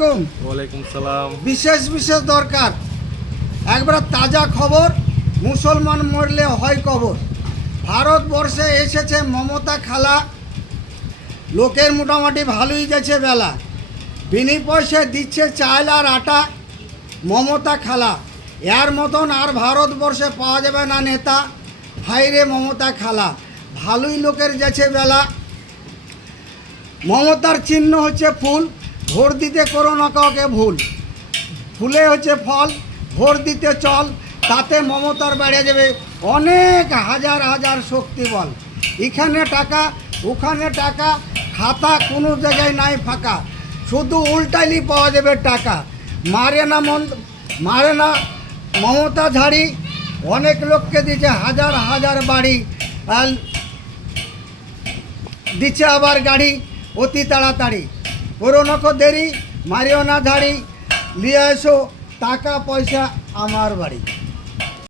ওয়ালাইকুম সালাম। বিশেষ বিশেষ দরকার একবার তাজা খবর, মুসলমান মরলে হয় কবর। ভারতবর্ষে এসেছে মমতা খালা, লোকের মোটামুটি ভালোই গেছে বেলা। বিনি পয়সায় দিচ্ছে চাল আর আটা মমতা খালা। এর মতন আর ভারতবর্ষে পাওয়া যাবে না নেতা। হাইরে মমতা খালা, ভালোই লোকের গেছে বেলা। মমতার চিহ্ন হচ্ছে ফুল, ভোট দিতে করো না কাউকে ভুল। ফুলে হচ্ছে ফল, ভোট দিতে চল, তাতে মমতার বেড়ে যাবে অনেক হাজার হাজার শক্তি বল। এখানে টাকা ওখানে টাকা, খাতা কোনো জায়গায় নাই ফাঁকা, শুধু উল্টাইলি পাওয়া যাবে টাকা। মারে না মমতা ঝাড়ি, অনেক লোককে দিচ্ছে হাজার হাজার বাড়ি, আর দিচ্ছে আবার গাড়ি অতি তাড়াতাড়ি। করো নকো দেরি, মারিও না ঝাড়ি, নিয়ে এসো টাকা পয়সা আমার বাড়ি।